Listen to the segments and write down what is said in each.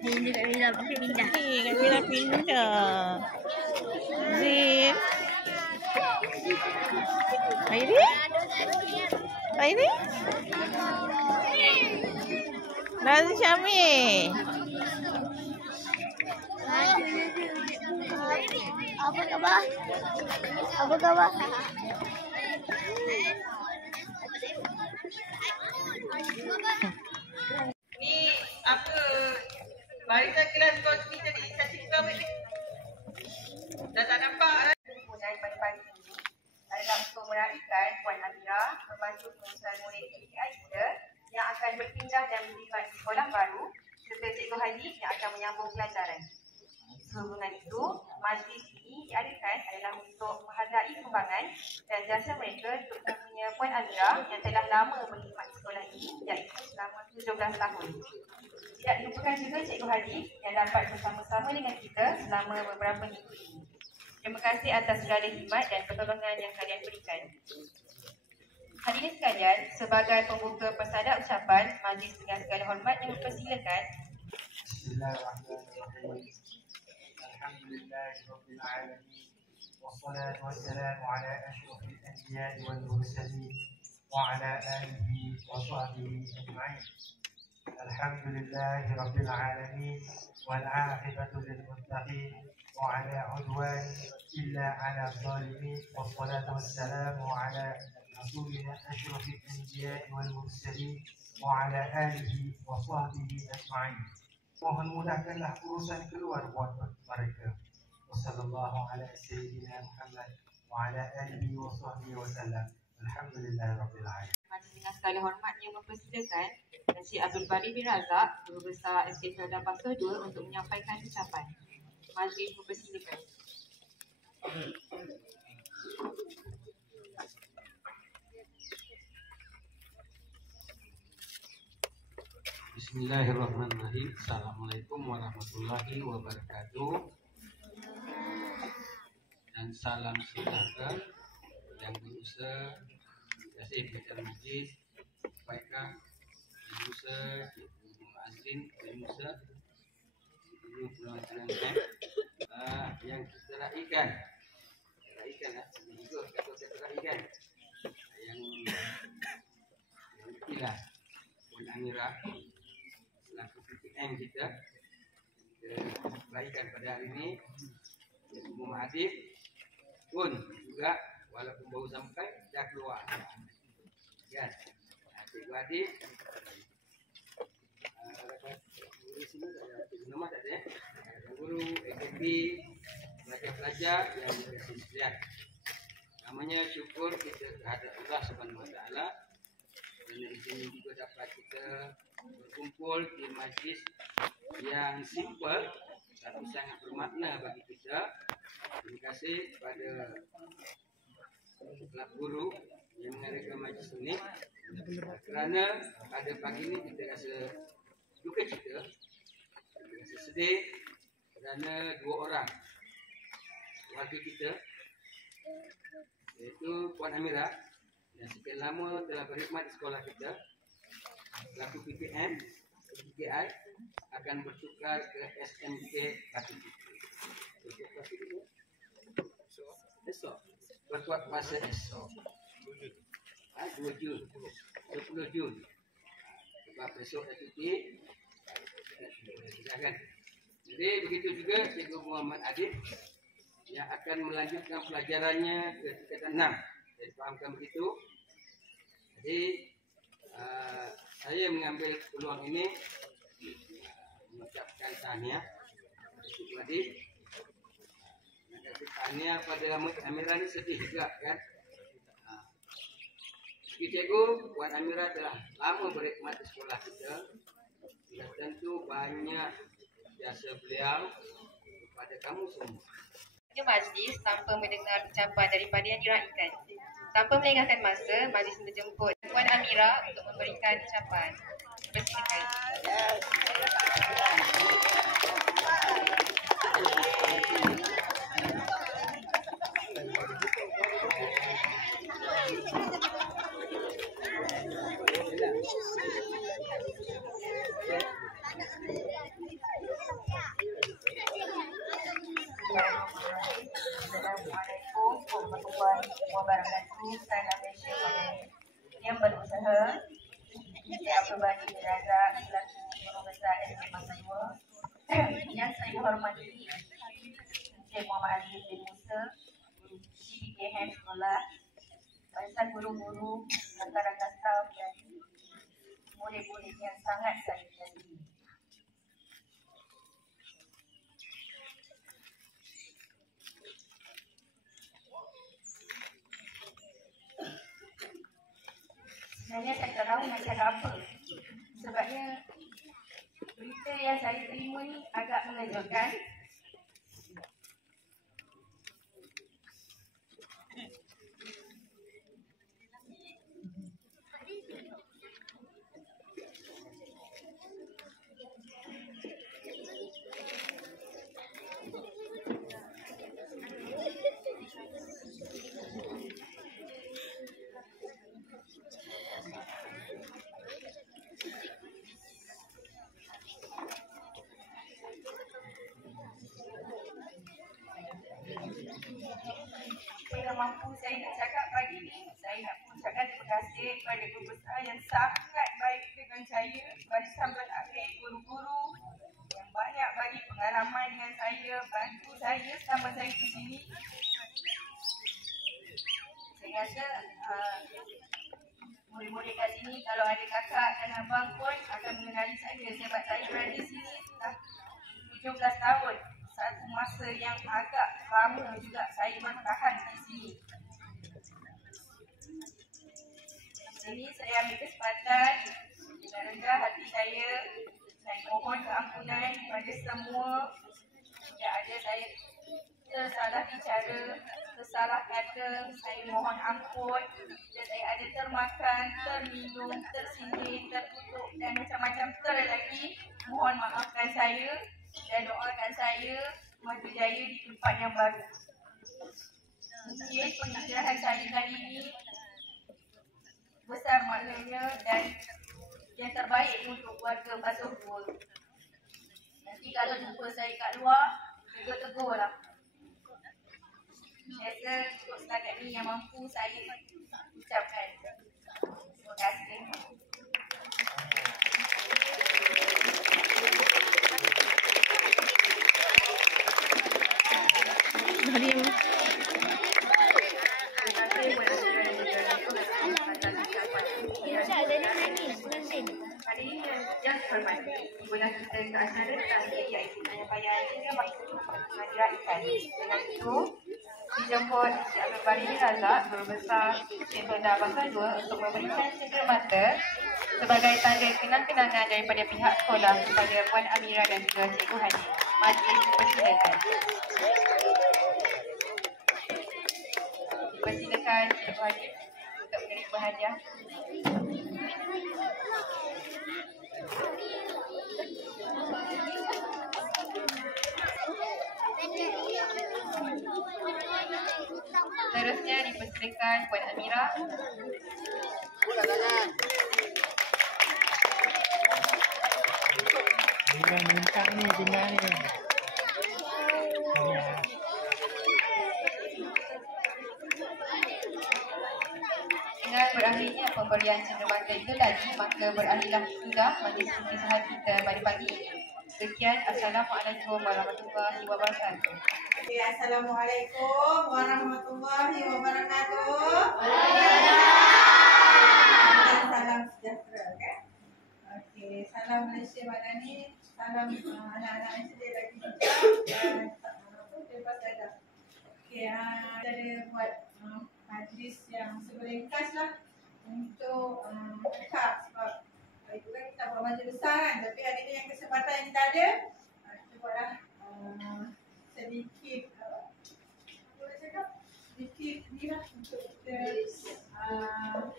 Ini Kak Mila pindah. Kak Mila pindah. Zin. Airi? Airi? Nazim Syami. Apa khabar? Apa khabar? Ni apa barisan kelas kau kita ni cantik kau ni. Dah tak nampak Penggunaan pagi-pagi ini adalah untuk meraihkan Puan Amira membantu pengurusan murid PTI kita yang akan berpindah dan melibat sekolah baru serta Cikgu Hadi yang akan menyambung pelajaran. Sehubungan itu, majlis ini diadakan adalah untuk menghargai sumbangan dan jasa mereka terutamanya Puan Amira yang telah lama berkhidmat di sekolah ini iaitu selama 17 tahun. Tidak dilupakan juga Cikgu Hadi yang dapat bersama-sama dengan kita selama beberapa minggu ini. Terima kasih atas segala khidmat dan pertolongan yang kalian berikan. Hadirin sekalian, sebagai pembuka persada ucapan, majlis dengan segala hormat yang mempersilakan. Bismillahirrahmanirrahim. Alhamdulillahirabbil alamin. Wassalatu wassalamu ala asyrafil anbiya'i wal mursalin wa ala alihi wa sahbihi ajma'in. Alhamdulillahirabbil alamin wal 'aqibatu lil muttaqin wa 'ala 'udwan illa 'ala adh-dhalimin. Wassalatu wassalamu ala rasulina asyrafil anbiya'i wal mursalin wa 'ala alihi wa sahbihi ajma'in. Mohon mudahkanlah urusan keluar buat mereka. Wassallallahu ala sayyidina Muhammad wa ala alihi wa sahbihi wa sallam. Alhamdulillahirabbil alamin. Majlis dengan segala hormat yang mempersilakan Encik Abdul Bari bin Razak, Guru Besar SK Felda Pasar 2 untuk menyampaikan ucapan. Majlis mempersilakan. Bismillahirrahmanirrahim. Assalamualaikum warahmatullahi wabarakatuh. Dan salam sejahtera yang berusaha. Terima kasih kepada majlis, baiklah berusaha, Cikgu Azrin berusaha, Guru Pelajaran yang kita raikan lah, juga kata kita raikan yang itulah Puan Amira selaku PTM kita raikan pada hari ini. Cikgu Muhammad Adib pun juga walaupun baru sampai dah keluar kan. Cikgu Adib guru sini tak ada, cikgu nama tak ada, guru AKP pelajar-pelajar yang berkesempatan. Namanya syukur kita terhadap Allah Subhanahu Wa Taala kerana izin juga dapat kita berkumpul di majlis yang simple tapi sangat bermakna bagi kita. Terima kasih kepada pelak guru yang mengadakan majlis ini kerana pada pagi ini kita rasa duka cita, rasa sedih kerana dua orang warga kita iaitu Puan Amira yang sekian lama telah berkhidmat di sekolah kita selaku PTM PTI akan bertukar ke SMK Batu Putih. Esok berkuat puasa esok 2 Jun 10 Jun sebab esok dah cuti kan. Jadi begitu juga Cikgu Muhammad Adib yang akan melanjutkan pelajarannya ke tingkatan 6. Saya fahamkan begitu. Jadi saya mengambil peluang ini mengucapkan tahniah kepada Cikgu Adib. Tahniah pada Amira ni sedih juga kan. Cikgu Puan Amira telah lama berkhidmat di sekolah kita. Sudah tentu banyak jasa beliau kepada kamu semua. Majlis tanpa mendengar ucapan daripada yang diraikan. Tanpa melengahkan masa, majlis menjemput Puan Amira untuk memberikan ucapan. Bersilakan. wabarakatuh. Salam Malaysia yang berusaha. Saya Abdul Bani bin Razak selaku Guru Besar SD Masa 2. Yang saya hormati Encik Muhammad Aziz bin Musa, GBKM Sekolah, barisan guru-guru, rakan-rakan staf dan murid-murid yang sangat saya kasihi. Sebenarnya saya tak tahu nak cakap apa. Sebabnya berita yang saya terima ni agak mengejutkan. Saya mampu saya nak cakap pagi ni, saya nak mengucapkan terima kasih kepada guru besar yang sangat baik dengan saya, barisan berakhir, guru-guru yang banyak bagi pengalaman dengan saya, bantu saya selama saya di sini. Saya rasa murid-murid kat sini kalau ada kakak dan abang pun akan mengenali saya sebab saya berada di sini sudah 17 tahun. Satu masa yang agak lama juga saya bertahan di sini. Jadi saya ambil kesempatan dengan rendah hati saya mohon keampunan kepada semua. Tidak ada saya tersalah bicara, tersalah kata, saya mohon ampun. Jika saya ada termakan, terminum, tersindir, tertutup dan macam-macam lagi, mohon maafkan saya. Dan doakan saya maju jaya di tempat yang baru. Mungkin penghijrahan saya kali ini besar maknanya dan yang terbaik untuk keluarga Basuh Gua. Nanti kalau jumpa saya kat luar, tegur-tegurlah. Saya rasa cukup setakat ni yang mampu saya ucapkan. Terima kasih. Hari ini yang dihormati Ibulah kita ke acara terakhir iaitu penyampaian hingga maksud pengajaran ikan. Dengan itu dijemput Encik Abdul Bani bin Razak, Guru Besar Sekolah Bangsa 2 untuk memberikan cenderamata sebagai tanda kenang-kenangan daripada pihak sekolah kepada Puan Amira dan juga Cikgu Haji. Majlis dipersilakan. Dipersilakan Cikgu Haji untuk menerima hadiah. Seterusnya dipersilakan Puan Amira. Minta ni tinggal ni. Dengan berakhirnya pemberian cenderamata itu tadi, maka berakhirlah sudah majlis perpisahan kita pada pagi ini. Sekian, Assalamualaikum warahmatullahi wabarakatuh. Okay, Assalamualaikum warahmatullahi wabarakatuh. Salam sejahtera, okay? Okay, salam Malaysia Madani, salam anak-anak yang sedia lagi hijab dan bebas dadah. Okay, kita ada buat majlis yang seberingkas lah untuk rekap sebab itu kan kita buat majlis besar kan, tapi hari ni yang kesempatan yang kita ada, kita buatlah sedikit sedikit ni lah untuk kita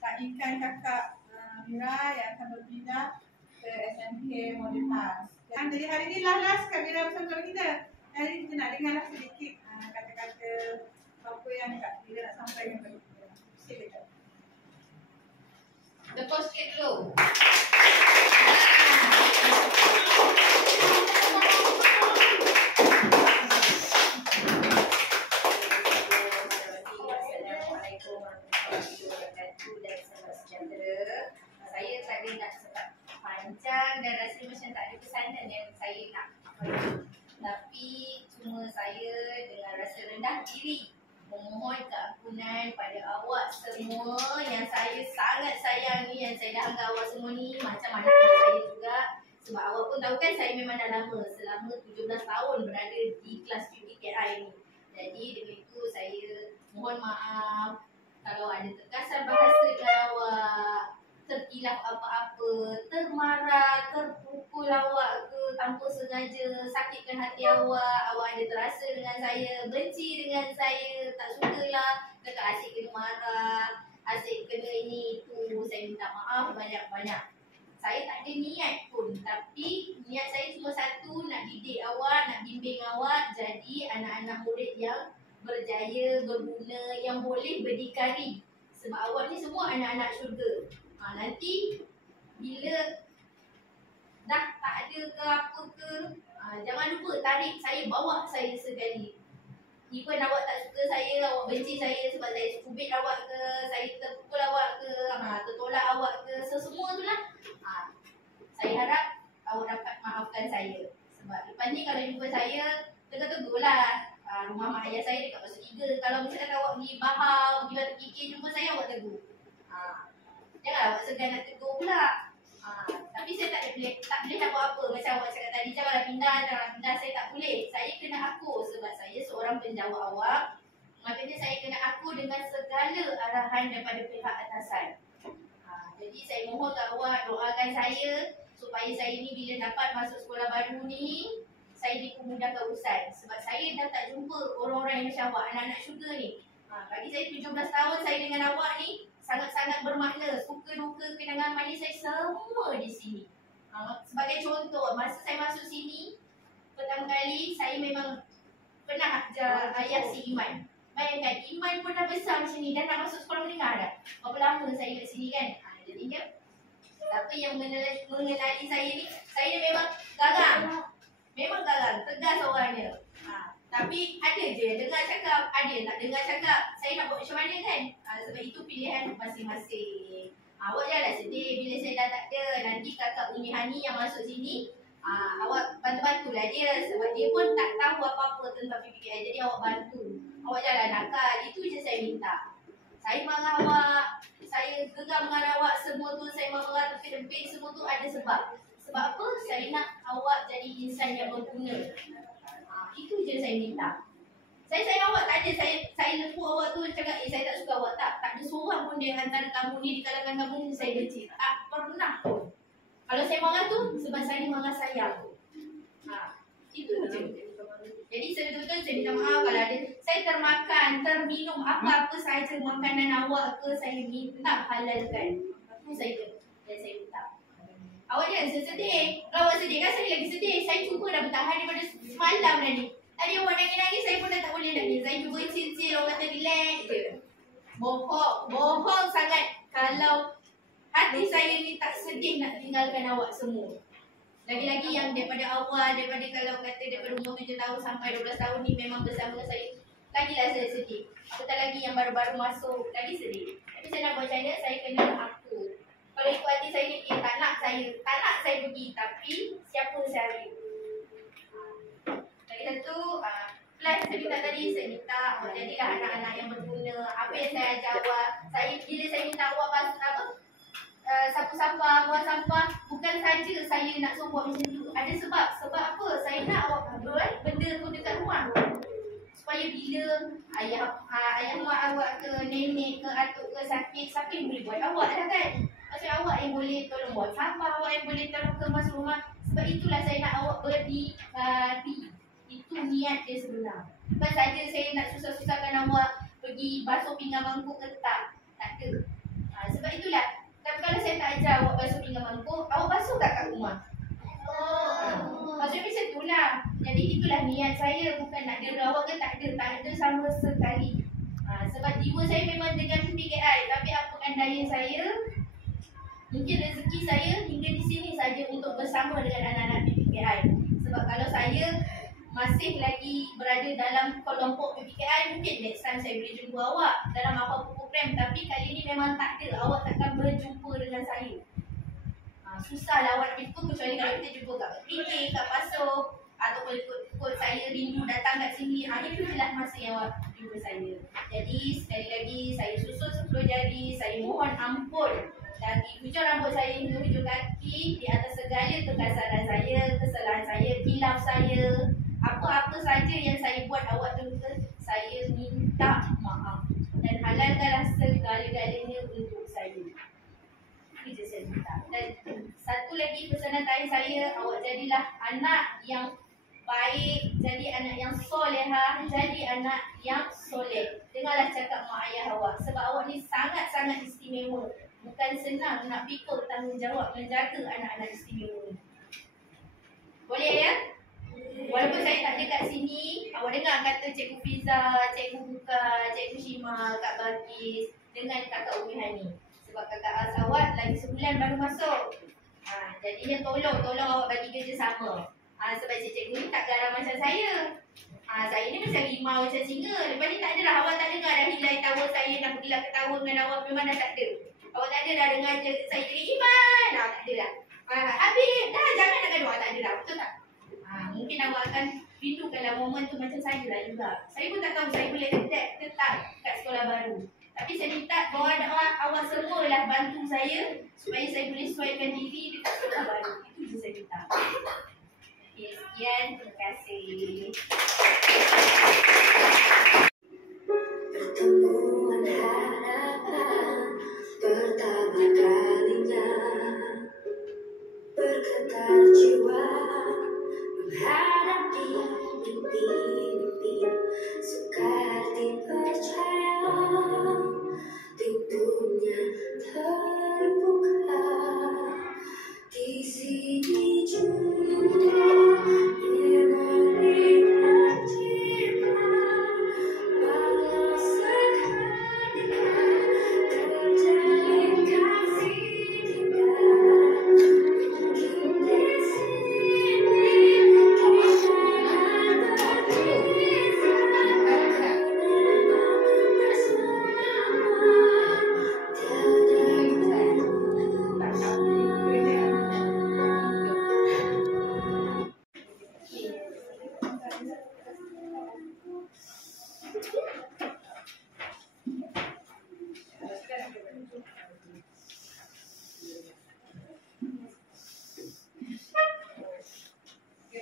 takdikan kakak Mira yang akan berpindah ke SMK Model House. Jadi hari ni last Mira bersama kita. Hari ni kita nak dengarlah sedikit kata-kata apa yang Kak Mira nak sampaikan kepada kita. Silakan. Lepas sikit dulu. ada pesanan yang saya nak. Tapi cuma saya dengan rasa rendah diri memohon keampunan pada awak semua yang saya sangat sayangi, yang saya dah anggap awak semua ni macam anak-anak saya juga. Sebab awak pun tahu kan saya memang dah lama, selama 17 tahun berada di kelas PPKI ni. Jadi dengan itu saya mohon maaf kalau ada terkasar bahasa dengan awak, tertilap apa-apa, termarah, terpukul awak ke tanpa sengaja, sakitkan hati awak, awak ada terasa dengan saya, benci dengan saya, tak sukalah, kata asyik kena marah, asyik kena ini itu, saya minta maaf banyak-banyak. Saya tak ada niat pun, tapi niat saya cuma satu, nak didik awak, nak bimbing awak jadi anak-anak murid yang berjaya, berguna, yang boleh berdikari. Sebab awak ni semua anak-anak syurga. Nanti bila dah tak ada ke apa ke, jangan lupa tarik saya, bawa saya sekali. Even awak tak suka saya, awak benci saya sebab saya kubit awak ke, saya terpukul awak ke, tertolak awak ke, semua tu lah. Saya harap awak dapat maafkan saya. Sebab lepas ni kalau jumpa saya, tegur-tegur lah. Rumah mak ayah saya dekat Pasir 3. Kalau misalkan awak pergi Bahau, pergi Batu Kikir jumpa saya, awak tegur. Jangan awak segan nak tegur pula. Tapi saya tak boleh nak buat apa. Macam awak cakap tadi, janganlah pindah, saya tak boleh. Saya kena akur sebab saya seorang penjawat awak. Maknanya saya kena akur dengan segala arahan daripada pihak atasan. Jadi saya mohon kat awak doakan saya supaya saya ni bila dapat masuk sekolah baru ni, saya dipermudahkan urusan. Sebab saya dah tak jumpa orang-orang yang macam awak, anak-anak syurga ni. Bagi saya 17 tahun saya dengan awak ni sangat-sangat bermakna. Suka duka, kenangan manis saya semua di sini. Sebagai contoh, masa saya masuk sini, pertama kali saya memang pernah ajar ayah si Iman. Bayangkan, Iman pun dah besar macam ni, dah nak masuk sekolah menengah dah. Berapa lama saya kat sini kan? Jadinya, siapa yang mengenali saya ni, saya memang garang. Memang garang, tegas orangnya. Tapi ada je yang dengar cakap, ada yang tak dengar cakap. Saya nak buat macam mana kan? Sebab itu pilihan masing-masing. Awak janganlah sedih bila saya dah tak ada. Nanti kakak Umi Hani yang masuk sini, awak bantu-bantulah dia. Sebab dia pun tak tahu apa-apa tentang PPKI. Jadi awak bantu. Awak janganlah nakal. Itu je saya minta. Saya marah awak, saya geram dengan awak, semua tu saya marah tepik-tepik, semua tu ada sebab. Sebab apa? Saya nak awak jadi insan yang berguna. Itu je saya minta. Saya sayang awak, tak ada saya lepuk awak tu cakap, saya tak suka awak. Tak ada seorang pun dia antara kamu ni, di kalangan kamu ni saya benci. Tak pernah pun. Kalau saya marah tu, sebab saya marah sayang. Itu je. Jadi betul-betul saya minta maaf kalau ada saya termakan, terminum apa-apa sahaja makanan awak ke, saya minta halalkan. Itu saja yang saya minta. Awak jangan sedih. Kalau awak sedih kan saya lagi sedih. Saya cuba dah bertahan daripada semalam dah ni. Tadi awak nangis-nangis, saya pun dah tak boleh nangis. Saya cuba chill-chill, orang kata relax je. Bohong sangat kalau hati saya ni tak sedih nak tinggalkan awak semua. Lagi-lagi yang daripada awal, daripada kalau kata daripada umur 7 tahun sampai 12 tahun ni memang bersama saya, lagilah saya sedih. Apatah lagi yang baru-baru masuk, lagi sedih. Tapi saya nak buat macam mana, saya kena aku. Kalau ikut hati saya ni, tak nak saya pergi, tapi siapa saya? Lagi satu, plus saya minta tadi, saya minta awak jadilah anak-anak yang berguna. Apa yang saya ajar awak, bila saya minta awak sapu sampah, buang sampah, bukan saja saya nak suruh buat macam tu. Ada sebab. Sebab apa? Saya nak awak buat benda tu dekat rumah. Supaya bila ayah mak awak ke, nenek ke, atuk ke sakit, siapa yang boleh buat? Awak dah kan? Macam awak yang boleh tolong buat sampah, awak yang boleh tolong kemas rumah. Sebab itulah saya nak awak berdikari. Itu niat dia sebenar. Bukan saja saya nak susah-susahkan awak pergi basuh pinggan mangkuk ke tak. Tak ada. Sebab itulah. Tapi kalau saya tak ajar awak basuh pinggan mangkuk, awak basuh tak kat rumah? Maksudnya macam itulah. Jadi itulah niat saya, bukan nak dera awak ke tak ada sama sekali. Sebab jiwa saya memang dengan PPKI, tapi apakan daya saya, mungkin rezeki saya hingga di sini saja untuk bersama dengan anak-anak PPKI. Sebab kalau saya masih lagi berada dalam kelompok PPKI, mungkin next time saya boleh jumpa awak dalam apa-apa program. Tapi kali ini memang tak ada, awak takkan berjumpa dengan saya. Susah lah awak nak jumpa kecuali kalau kita jumpa kat PK, kat Pasoh ataupun kod saya rindu datang kat sini. Itulah masa yang awak jumpa saya. Jadi sekali lagi saya susun 10 jari, saya mohon ampun dari hujung rambut saya hingga hujung kaki di atas segala kekasaran saya, kesalahan saya, khilaf saya, apa-apa saja yang saya buat awak terluka, saya minta maaf dan halalkanlah segala-galanya untuk saya. Itu je saya minta. Dan satu lagi pesanan terakhir saya, awak jadilah anak yang baik, jadi anak yang solehah, jadi anak yang soleh. Dengarlah cakap mak ayah awak, sebab awak ni sangat-sangat istimewa. Bukan senang nak pikul tanggungjawab menjaga anak-anak istimewa ni. Boleh ya? Walaupun saya tak ada kat sini, awak dengar kata Cikgu Fiza, Cikgu Buka, Cikgu Shima, Kak Balkis dengan Kakak Umi Hani. Sebab Kakak Azawat lagi sebulan baru masuk. Jadinya tolong awak bagi kerjasama. Sebab cikgu ni tak garang macam saya. Saya ni macam rimau, macam singa. Lepas ni tak adalah, awak tak dengar dah hilai tawa saya, nak gelak ketawa dengan awak, memang dah tak ada. Awak tak ada dah dengar saya jadi Iman. Tak ada dah. Habis, dah jangan nak gaduh. Tak ada dah, betul tak? Mungkin awak akan rindukanlah momen tu macam saya lah juga. Saya pun tak tahu saya boleh tetap kat sekolah baru. Tapi saya minta bahawa awak semualah bantu saya supaya saya boleh sesuaikan diri dekat sekolah baru. Itu je saya minta. Okay, sekian. Terima kasih. Pertemuan harapan pertama kalinya, bergetar jiwa menghadapi mimpi-mimpi, sukar dipercaya pintunya terbuka. Di sini juga menari tercipta, walau sekali terjalin kasih kita. Mungkin di sini kita akan berpisah, mengenang bersama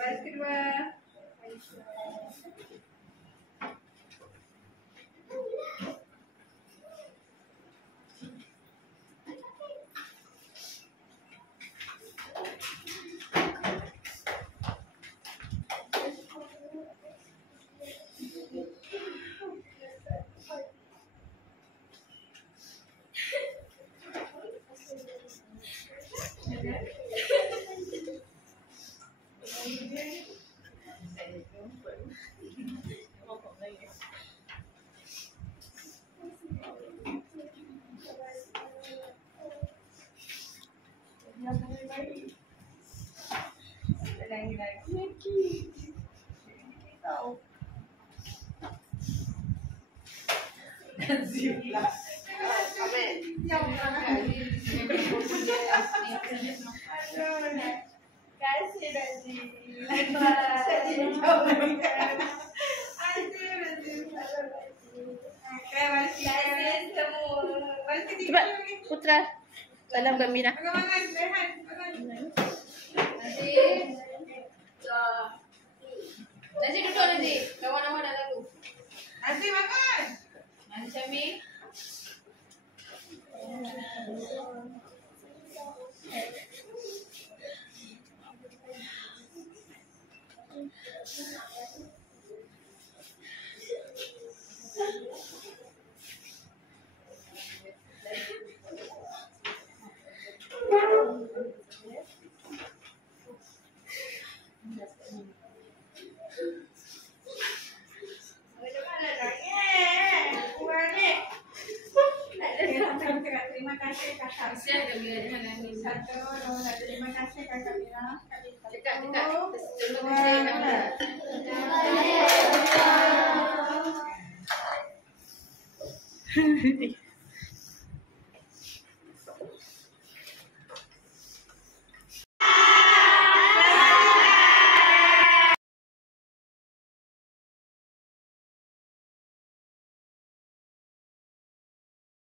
Baris kedua. Cepat Putra. Salam Kak Mira. Nanti duduk nanti. Kawan-kawan dah lalu. Nasi makan. Nanti Syamil. Terima kasih Kakak. Kasihan Kak Mira, jangan nangis. Satu, dua, terima kasih Kakak Mira. Dekat. Terima kasih Kak Mira. Terima kasih.